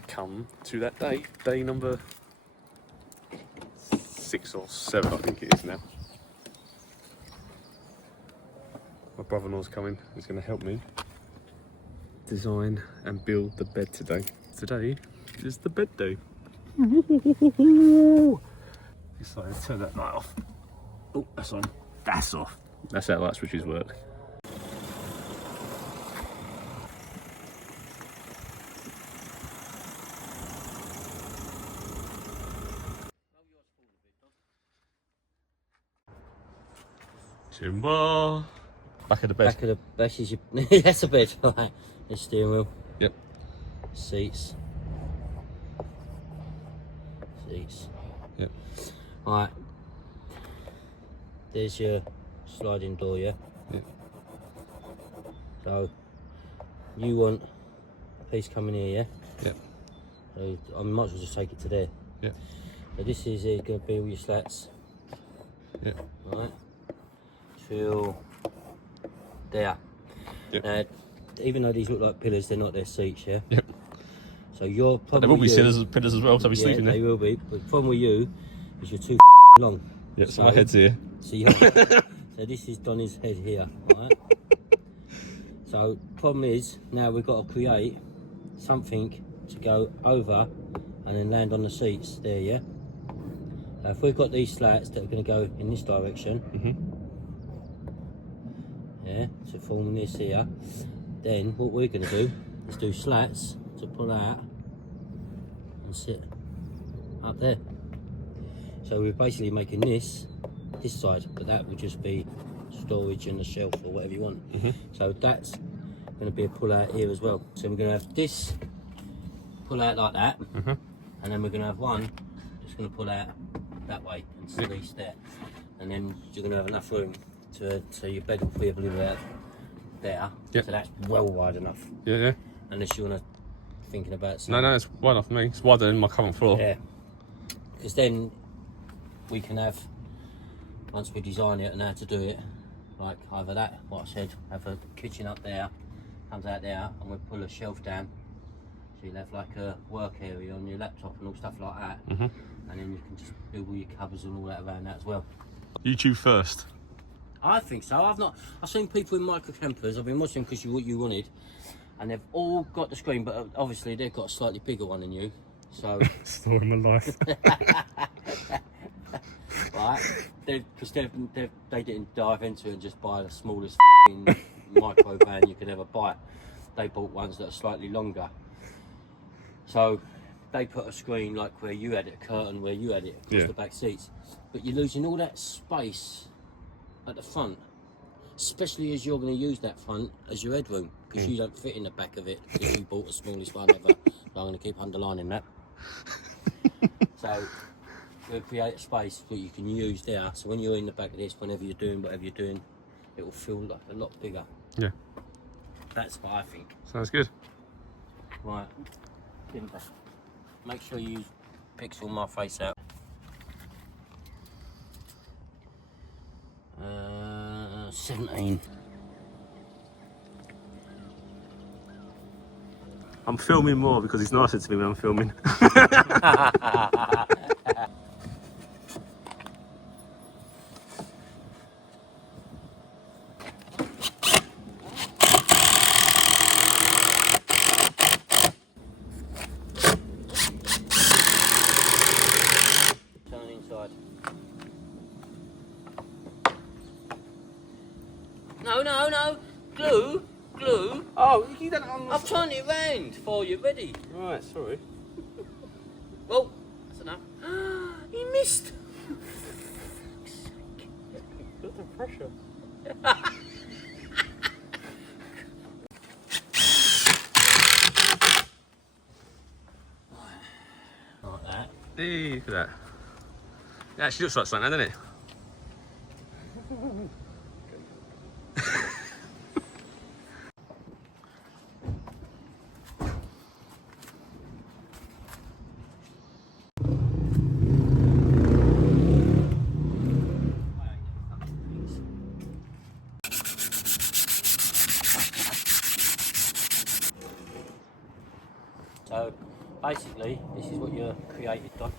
come to that day number 6 or 7, I think it is now. My brother-in-law's coming. He's going to help me design and build the bed today. Today is the bed day. Decided to turn that light off. Oh, that's on. That's off. That's how light switches work. Timber. Back of the bed. Back of the back is your that's a bed, right? The steering wheel. Yep. Seats. Yep. Right. There's your sliding door, yeah? Yep. So you want a piece coming here, yeah? Yep. So I might as well just take it to there. Yep. So this is going to be all your slats. Yep. Right. Till there. Yep. Now, even though these look like pillars, they're not their seats, yeah? Yep. So your problem There will be with you, pillars as well, so I'll be sleeping there. they will be. But the problem with you is you're too long. Yep, so my head's here. So, so this is Donny's head here, right? So problem is, now we've got to create something to go over and then land on the seats there, yeah? Now if we've got these slats that are going to go in this direction, yeah, to form this here, then what we're going to do is do slats to pull out and sit up there. So we're basically making this side, but that would just be storage and a shelf or whatever you want. So that's going to be a pull out here as well. So we're going to have this pull out like that, and then we're going to have one just going to pull out that way and release there, and then you're going to have enough room to so your bed will be able to live out there. So that's well wide enough. Yeah. Unless you want to thinking about something. No, it's wide enough for me. It's wider than my current floor. Yeah, because then we can have, once we design it and how to do it, like either that, what I said, have a kitchen up there, comes out there, and we pull a shelf down, so you'll have like a work area on your laptop and all stuff like that, and then you can just build all your cupboards and all that around that as well. YouTube first. I think so. I've seen people in micro campers. I've been watching because you wanted, and they've all got the screen, but obviously they've got a slightly bigger one than you. So Story of my life. right? Because they didn't dive into it and just buy the smallest micro van you could ever buy. They bought ones that are slightly longer. So they put a screen like where you had it, a curtain where you had it across the back seats. But you're losing all that space at the front, especially as you're going to use that front as your headroom, because you don't fit in the back of it because you bought the smallest one ever. So I'm going to keep underlining that. So we'll create a space that you can use there, so when you're in the back of this, whenever you're doing whatever you're doing, it will feel like a lot bigger. Yeah. That's what I think. Sounds good. Right. Timber. Make sure you pixel my face out. 17. I'm filming more because it's nicer to me when I'm filming. Turn inside. No. Glue. Oh, you don't. I've turned it round for you, ready? Right, sorry. Oh, that's enough. He missed. Got the pressure. Like that. Hey, look at that. It actually looks like something, doesn't it? So Basically, this is what you're created on.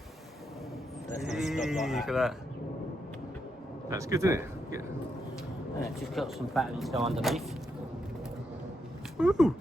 That's gonna stop like Look that. at that. That's good, isn't it? Yeah. Yeah, just got some batteries go underneath. Woo!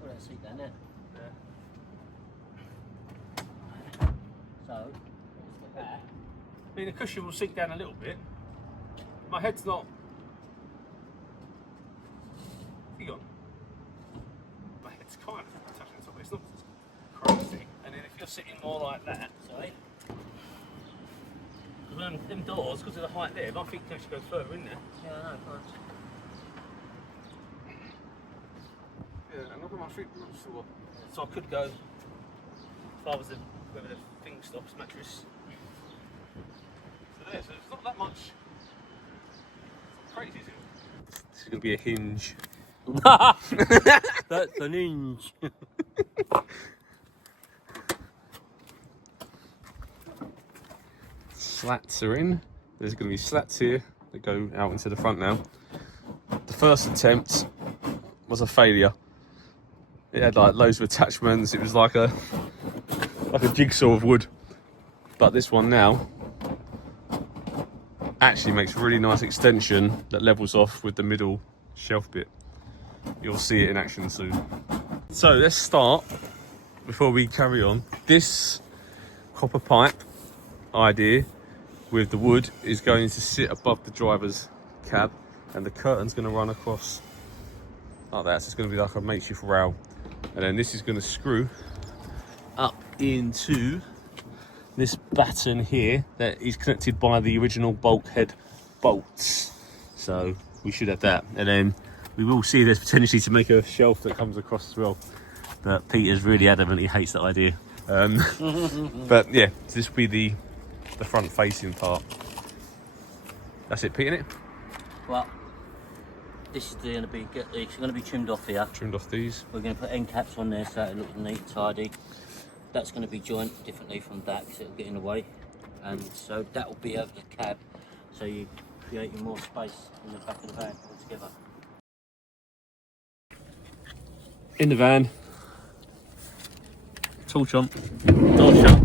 Put that seat down there. So, let's get that. I mean, the cushion will sink down a little bit. My head's not. Hang on. My head's kind of touching the top. It's not crazy. And then if you're sitting more like that, Sorry. because them doors, because of the height there, my feet can actually go further in there. Yeah, I know, of course. Yeah, and look at my feet. I'm not sure. So I could go if I was whether the thing stops mattress. So there, so it's not that much. It's not crazy, is it? This is going to be a hinge. That's an inch. Slats are in. There's going to be slats here that go out into the front now. The first attempt was a failure. It had like loads of attachments. It was like a jigsaw of wood. But this one now actually makes a really nice extension that levels off with the middle shelf bit. You'll see it in action soon. So let's start before we carry on. This copper pipe idea with the wood is going to sit above the driver's cab, and the curtain's going to run across like that. So it's going to be like a makeshift rail, and then this is going to screw up into this batten here that is connected by the original bulkhead bolts. So we should have that, and then we will see there's potentially to make a shelf that comes across as well. But Peter's really adamant he hates that idea. But yeah, so this will be the front facing part. That's it, Pete, innit? Well, this is going to be it's going to be trimmed off here. Trimmed off these. We're going to put end caps on there so it looks neat, tidy. That's going to be joined differently from that because it'll get in the way, and so that will be over the cab. So you're creating more space in the back of the van altogether. In the van. Torch on. Door shut.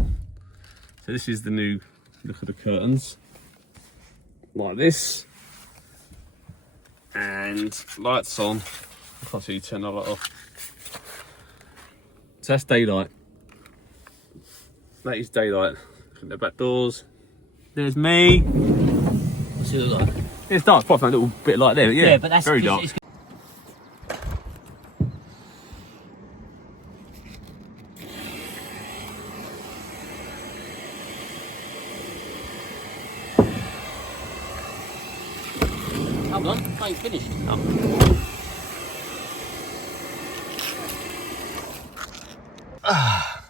So this is the new look of the curtains. Like this. And lights on. I can't see you turn the light off. So that's daylight. That is daylight. Look at the back doors. There's me. What's it look like? It's dark, apart from a little bit like there, but yeah, but that's very dark. Hold on, I ain't finished.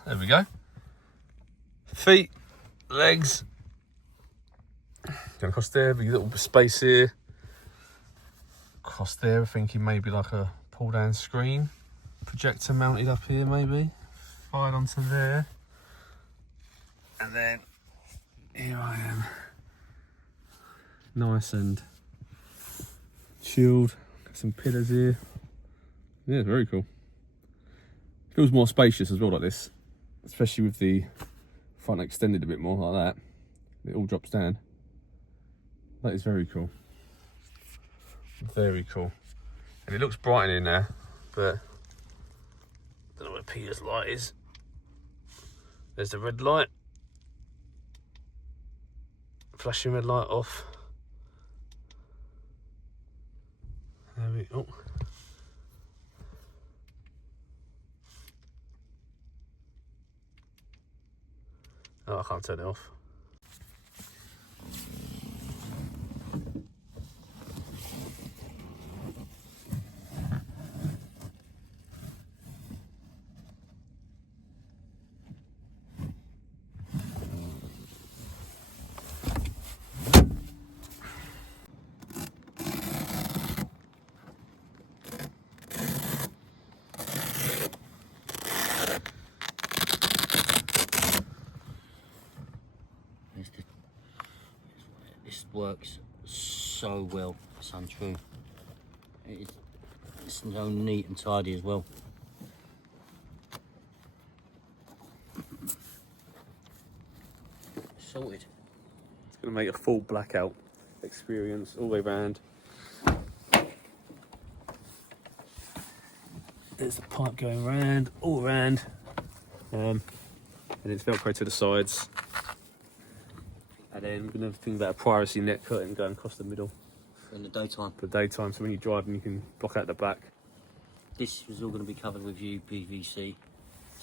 There we go. Feet, legs. Going across there, big little space here. Across there, thinking maybe like a pull down screen. Projector mounted up here maybe. Fired onto there. And then here I am. Nice and chilled. Got some pillars here. Yeah, it's very cool. Feels more spacious as well like this. Especially with the front extended a bit more like that. It all drops down. That is very cool. Very cool. And it looks bright in here now, but I don't know where Peter's light is. There's the red light. Flashing red light off. There we go. Oh, I can't turn it off. works so well. It's untrue. It's so neat and tidy as well. Sorted. It's going to make a full blackout experience all the way around. There's the pipe going round, all around, and it's Velcro to the sides. And then we're going to think about a privacy net curtain going across the middle. In the daytime. For the daytime, so when you're driving, you can block out the back. This was all going to be covered with UPVC,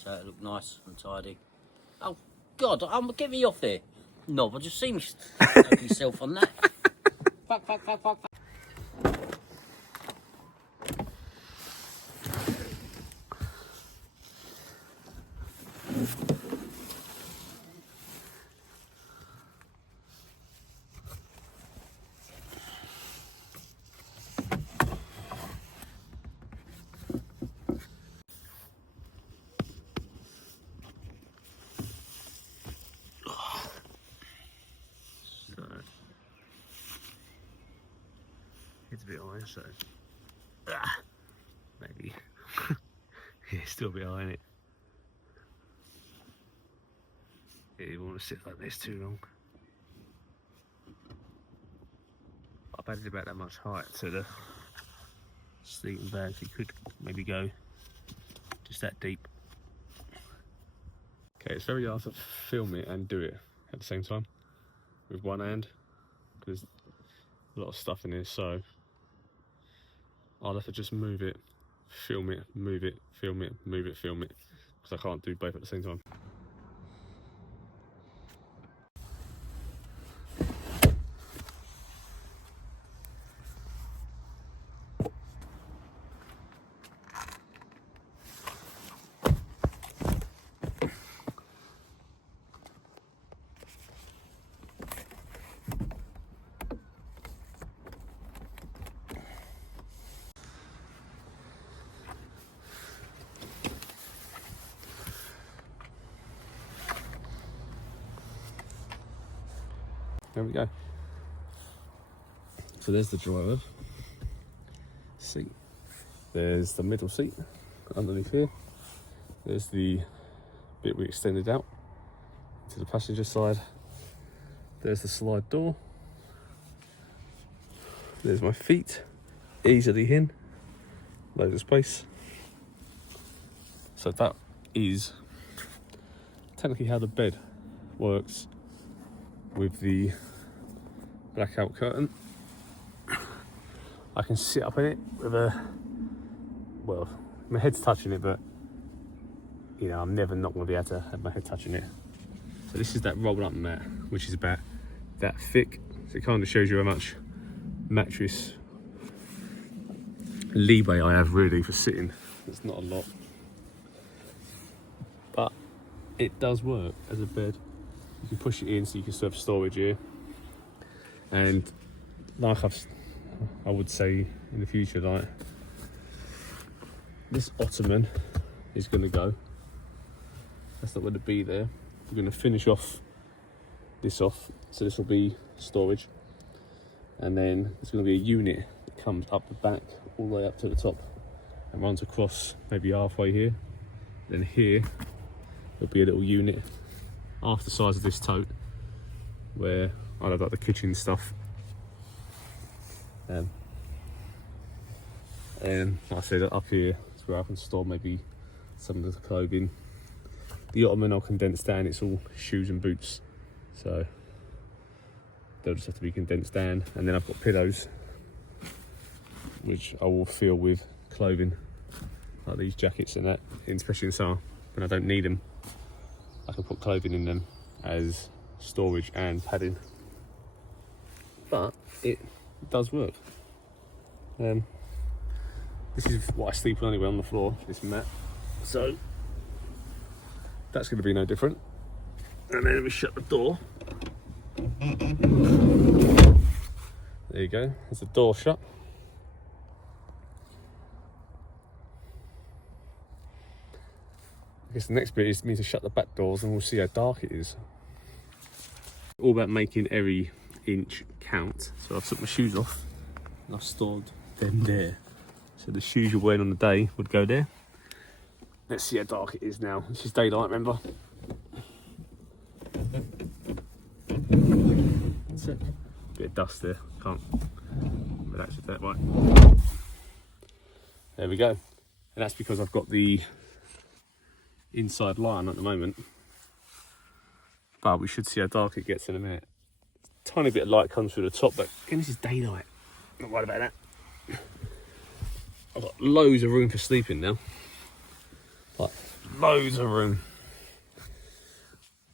so it looked nice and tidy. Oh God, get me off there. No, I just see me stuck yourself on that. Fuck. It's a bit high, so maybe. Yeah, it's still a bit high, isn't it? Yeah, you want to sit like this too long. I've added about that much height to the sleeping bag, so you could maybe go just that deep. Okay, it's very hard to film it and do it at the same time with one hand because a lot of stuff in here, so I'll have to just move it, film it, move it, film it, move it, film it, because I can't do both at the same time. There we go. So there's the driver seat. There's the middle seat underneath here. There's the bit we extended out to the passenger side. There's the slide door. There's my feet, easily in, loads of space. So that is technically how the bed works with the blackout curtain. I can sit up in it with well, my head's touching it, but you know, I'm never not going to be able to have my head touching it. So this is that rolled up mat, which is about that thick. So it kind of shows you how much mattress leeway I have really for sitting. It's not a lot, but it does work as a bed. You can push it in so you can still have storage here. And like I would say in the future, like this ottoman is going to go. That's not going to be there. We're going to finish off this off, so this will be storage. And then there's going to be a unit that comes up the back all the way up to the top and runs across maybe halfway here. Then here there'll be a little unit half the size of this tote where I'll have like the kitchen stuff. And like I said, up here is where I can store maybe some of the clothing. The ottoman I'll condense down, it's all shoes and boots, so they'll just have to be condensed down. And then I've got pillows which I will fill with clothing, like these jackets and that, especially in summer when I don't need them. I can put clothing in them as storage and padding, but it does work. This is what I sleep on anyway, on the floor, this mat, so that's going to be no different. And then we shut the door. There you go, there's the door shut. I guess the next bit is me to shut the back doors and we'll see how dark it is. All about making every inch count. So I've took my shoes off and I've stored them there. So the shoes you're wearing on the day would go there. Let's see how dark it is now. This is daylight, remember? That's it. Bit of dust there. Can't relax with that, right? There we go. And that's because I've got the inside light on at the moment. But we should see how dark it gets in a minute. Tiny bit of light comes through the top, but again, this is daylight. Not worried about that. I've got loads of room for sleeping now. Like, loads of room.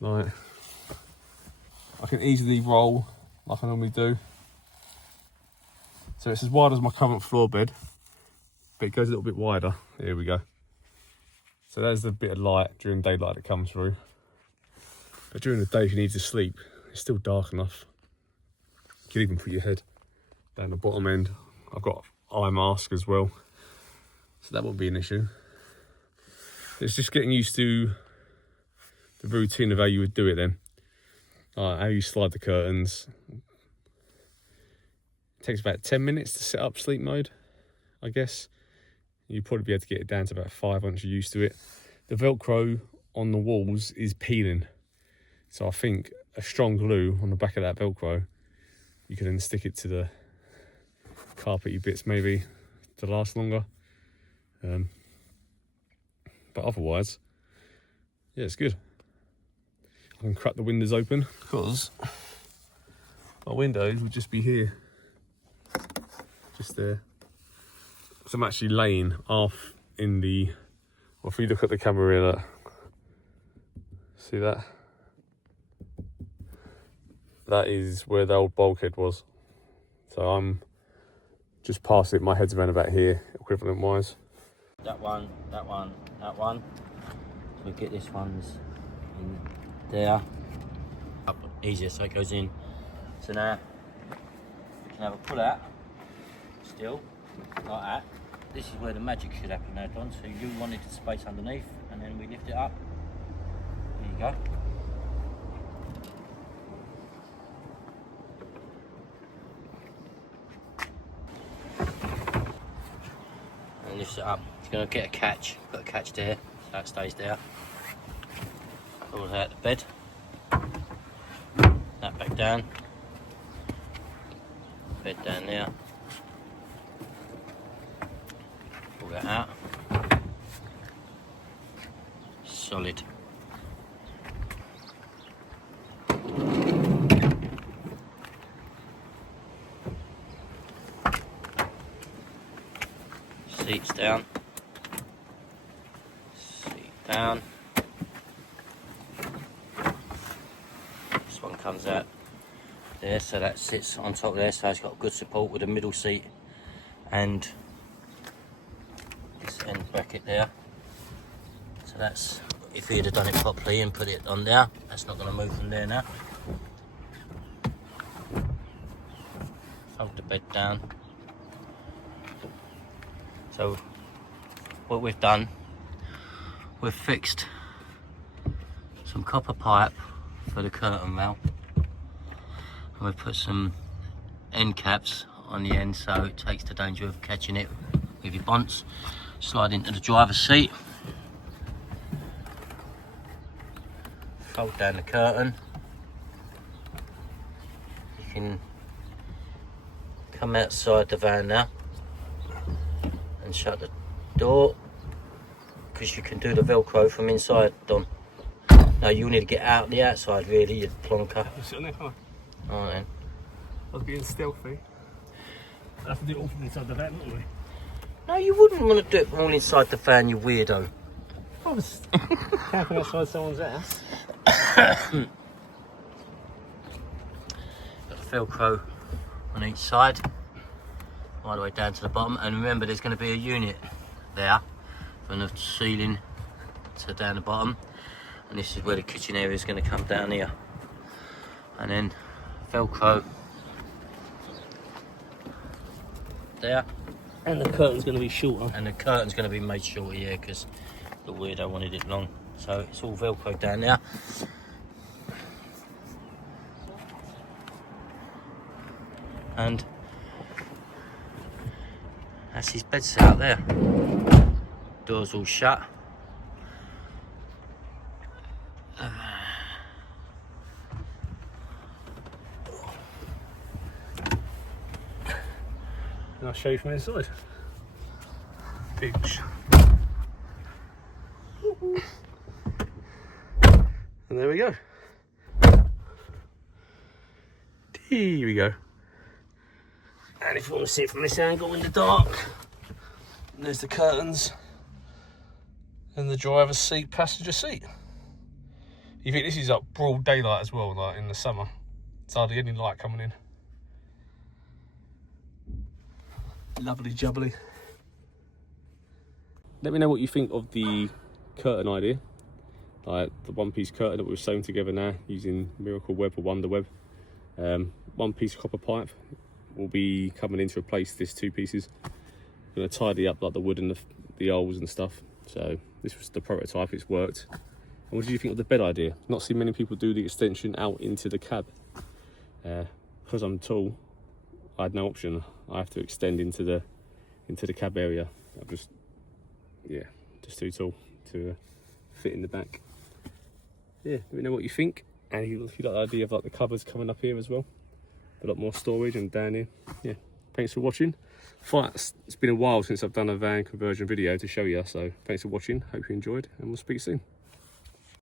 Like, I can easily roll like I normally do. So it's as wide as my current floor bed, but it goes a little bit wider. Here we go. So there's the bit of light during daylight that comes through. But during the day, if you need to sleep, it's still dark enough. You can even put your head down the bottom end. I've got eye mask as well, so that won't be an issue. It's just getting used to the routine of how you would do it then. How you slide the curtains. It takes about 10 minutes to set up sleep mode, I guess. You'll probably be able to get it down to about 5 once you're used to it. The Velcro on the walls is peeling. So I think a strong glue on the back of that Velcro, you can then stick it to the carpety bits maybe to last longer. But otherwise, yeah, it's good. I can crack the windows open because my windows would just be here. Just there. So I'm actually laying off in the, well, if you look at the camera here, look, see that? That is where the old bulkhead was. So I'm just past it, my head's around about here, equivalent wise. That one, that one, that one. So we get this one's in there. Up easier so it goes in. So now we can have a pull out still, like that. This is where the magic should happen now, Don. So you wanted the space underneath and then we lift it up. There you go. And lift it up. It's going to get a catch. Put a catch there, so that stays there. Pull that out the bed. That back down. Bed down there. Pull that out. Solid. Seats down. Seat down. This one comes out there, so that sits on top there, so it's got good support with the middle seat and this end bracket there. So that's, if you'd have done it properly and put it on there, that's not going to move from there now. Fold the bed down. So what we've done, we've fixed some copper pipe for the curtain rail, and we've put some end caps on the end so it takes the danger of catching it with your bonds. Slide into the driver's seat, fold down the curtain. You can come outside the van now and shut the door, because you can do the Velcro from inside, Don. No, you need to get out the outside really, you plonker. Sit on there, can't I? Alright then. I was being stealthy. I have to do it all from inside the van, wouldn't we? No, you wouldn't want to do it all inside the van, you weirdo. I was camping outside someone's house. Got the Velcro on each side, all the way down to the bottom, and remember there's going to be a unit there from the ceiling to down the bottom, and this is where the kitchen area is going to come down here, and then Velcro there, And the curtain's going to be shorter. and the curtain's going to be made shorter, yeah, because the weirdo wanted it long, so it's all Velcro down there. and that's his bed set out there. Doors all shut. And I'll show you from inside. Pinch. And there we go. Here we go. And if you want to see it from this angle in the dark, there's the curtains and the driver's seat, passenger seat. You think this is like broad daylight as well, like in the summer. It's hardly any light coming in. Lovely jubbly. Let me know what you think of the curtain idea. Like the one-piece curtain that we've sewn together now using Miracle Web or Wonder Web. One piece of copper pipe will be coming in to replace this two pieces. I'm going to tidy up like the wood and the holes and stuff. So this was the prototype, it's worked. And what did you think of the bed idea? Not seen many people do the extension out into the cab. Because I'm tall, I had no option. I have to extend into the cab area. I'm just too tall to fit in the back. Yeah, let me know what you think. And if you like the idea of like the cupboards coming up here as well, a lot more storage and down here. Yeah, thanks for watching. It's been a while since I've done a van conversion video to show you, so thanks for watching. Hope you enjoyed, and we'll speak soon.